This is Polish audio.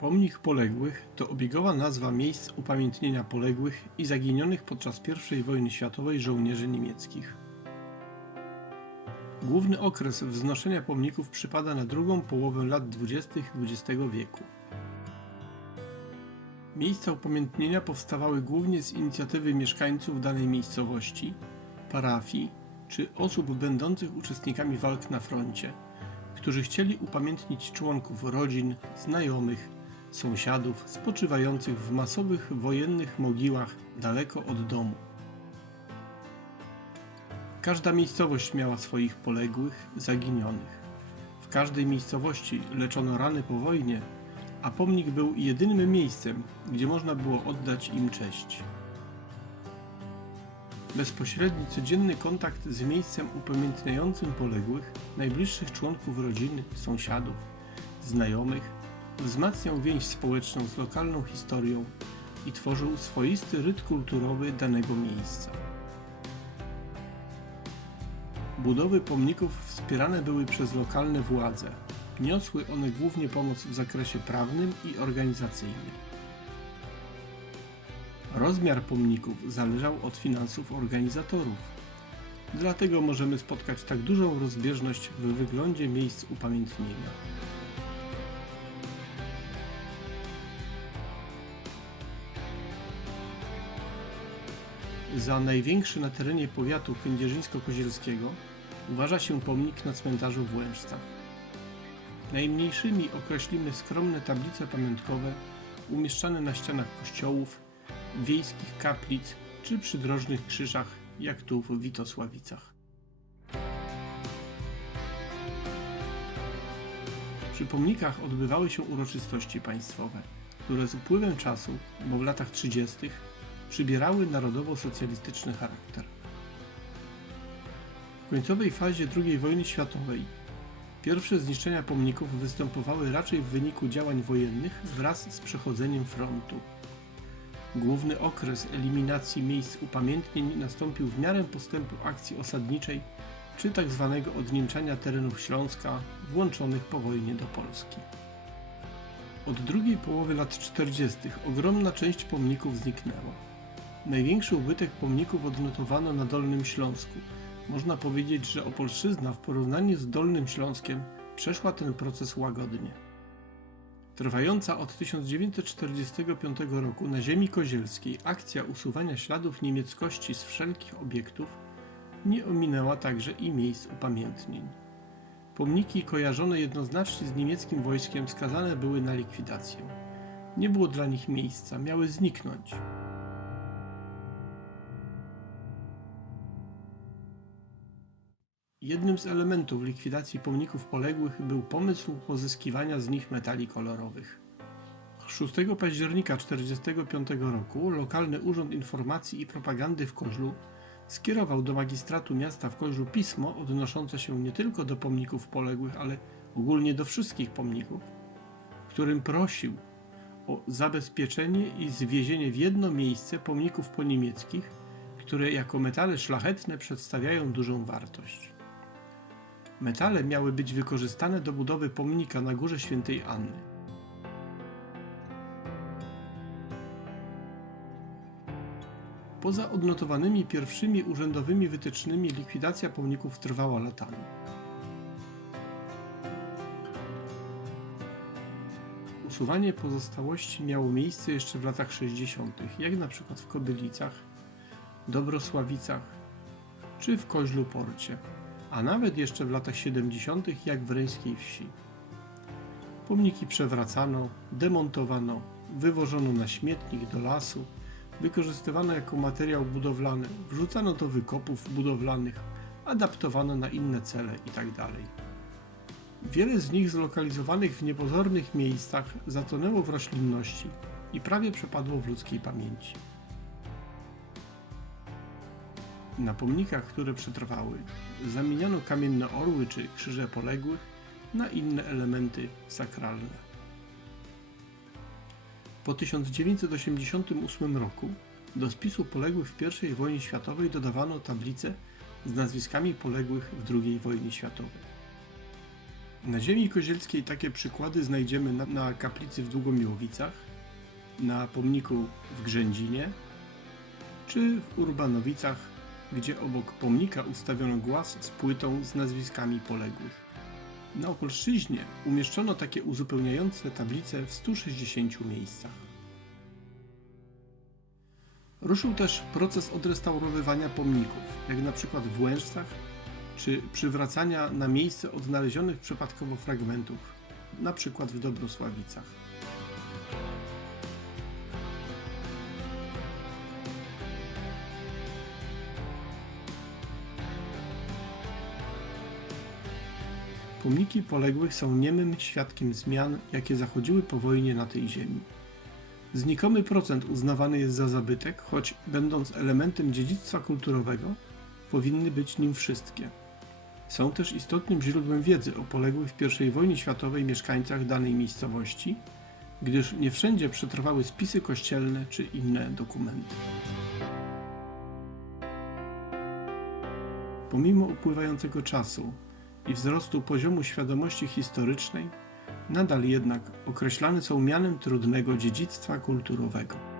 Pomnik Poległych to obiegowa nazwa miejsc upamiętnienia poległych i zaginionych podczas I wojny światowej żołnierzy niemieckich. Główny okres wznoszenia pomników przypada na drugą połowę lat 20. XX wieku. Miejsca upamiętnienia powstawały głównie z inicjatywy mieszkańców danej miejscowości, parafii czy osób będących uczestnikami walk na froncie, którzy chcieli upamiętnić członków rodzin, znajomych, sąsiadów spoczywających w masowych wojennych mogiłach daleko od domu. Każda miejscowość miała swoich poległych, zaginionych. W każdej miejscowości leczono rany po wojnie, a pomnik był jedynym miejscem, gdzie można było oddać im cześć. Bezpośredni, codzienny kontakt z miejscem upamiętniającym poległych, najbliższych członków rodziny, sąsiadów, znajomych, wzmacniał więź społeczną z lokalną historią i tworzył swoisty ryt kulturowy danego miejsca. Budowy pomników wspierane były przez lokalne władze. Niosły one głównie pomoc w zakresie prawnym i organizacyjnym. Rozmiar pomników zależał od finansów organizatorów. Dlatego możemy spotkać tak dużą rozbieżność w wyglądzie miejsc upamiętnienia. Za największy na terenie powiatu kędzierzyńsko-kozielskiego uważa się pomnik na cmentarzu w Łęczcach. Najmniejszymi określimy skromne tablice pamiątkowe umieszczane na ścianach kościołów, wiejskich kaplic czy przydrożnych krzyżach, jak tu w Witosławicach. Przy pomnikach odbywały się uroczystości państwowe, które z upływem czasu, bo w latach 30., przybierały narodowo-socjalistyczny charakter. W końcowej fazie II wojny światowej pierwsze zniszczenia pomników występowały raczej w wyniku działań wojennych wraz z przechodzeniem frontu. Główny okres eliminacji miejsc upamiętnień nastąpił w miarę postępu akcji osadniczej czy tzw. odniemczania terenów Śląska włączonych po wojnie do Polski. Od drugiej połowy lat 40. ogromna część pomników zniknęła. Największy ubytek pomników odnotowano na Dolnym Śląsku. Można powiedzieć, że Opolszczyzna w porównaniu z Dolnym Śląskiem przeszła ten proces łagodnie. Trwająca od 1945 roku na ziemi kozielskiej akcja usuwania śladów niemieckości z wszelkich obiektów nie ominęła także i miejsc upamiętnień. Pomniki kojarzone jednoznacznie z niemieckim wojskiem skazane były na likwidację. Nie było dla nich miejsca, miały zniknąć. Jednym z elementów likwidacji pomników poległych był pomysł pozyskiwania z nich metali kolorowych. 6 października 1945 roku lokalny Urząd Informacji i Propagandy w Koźlu skierował do magistratu miasta w Koźlu pismo odnoszące się nie tylko do pomników poległych, ale ogólnie do wszystkich pomników, w którym prosił o zabezpieczenie i zwiezienie w jedno miejsce pomników poniemieckich, które jako metale szlachetne przedstawiają dużą wartość. Metale miały być wykorzystane do budowy pomnika na górze świętej Anny. Poza odnotowanymi pierwszymi urzędowymi wytycznymi likwidacja pomników trwała latami. Usuwanie pozostałości miało miejsce jeszcze w latach 60., jak na przykład w Kobylicach, Dobrosławicach czy w Koźlu Porcie a nawet jeszcze w latach 70., jak w Reńskiej Wsi. Pomniki przewracano, demontowano, wywożono na śmietnik do lasu, wykorzystywano jako materiał budowlany, wrzucano do wykopów budowlanych, adaptowano na inne cele itd. Wiele z nich zlokalizowanych w niepozornych miejscach zatonęło w roślinności i prawie przepadło w ludzkiej pamięci. Na pomnikach, które przetrwały, zamieniano kamienne orły czy krzyże poległych na inne elementy sakralne. Po 1988 roku do spisu poległych w I wojnie światowej dodawano tablice z nazwiskami poległych w II wojnie światowej. Na ziemi kozielskiej takie przykłady znajdziemy na, na kaplicy w Długomiłowicach, na pomniku w Grzędzinie czy w Urbanowicach, gdzie obok pomnika ustawiono głaz z płytą z nazwiskami poległych. Na Opolszczyźnie umieszczono takie uzupełniające tablice w 160 miejscach. Ruszył też proces odrestaurowywania pomników, jak na przykład w Łęczcach, czy przywracania na miejsce odnalezionych przypadkowo fragmentów, na przykład w Dobrosławicach. Pomniki poległych są niemym świadkiem zmian, jakie zachodziły po wojnie na tej ziemi. Znikomy procent uznawany jest za zabytek, choć będąc elementem dziedzictwa kulturowego, powinny być nim wszystkie. Są też istotnym źródłem wiedzy o poległych w I wojnie światowej mieszkańcach danej miejscowości, gdyż nie wszędzie przetrwały spisy kościelne czy inne dokumenty. Pomimo upływającego czasu i wzrostu poziomu świadomości historycznej, nadal jednak określane są mianem trudnego dziedzictwa kulturowego.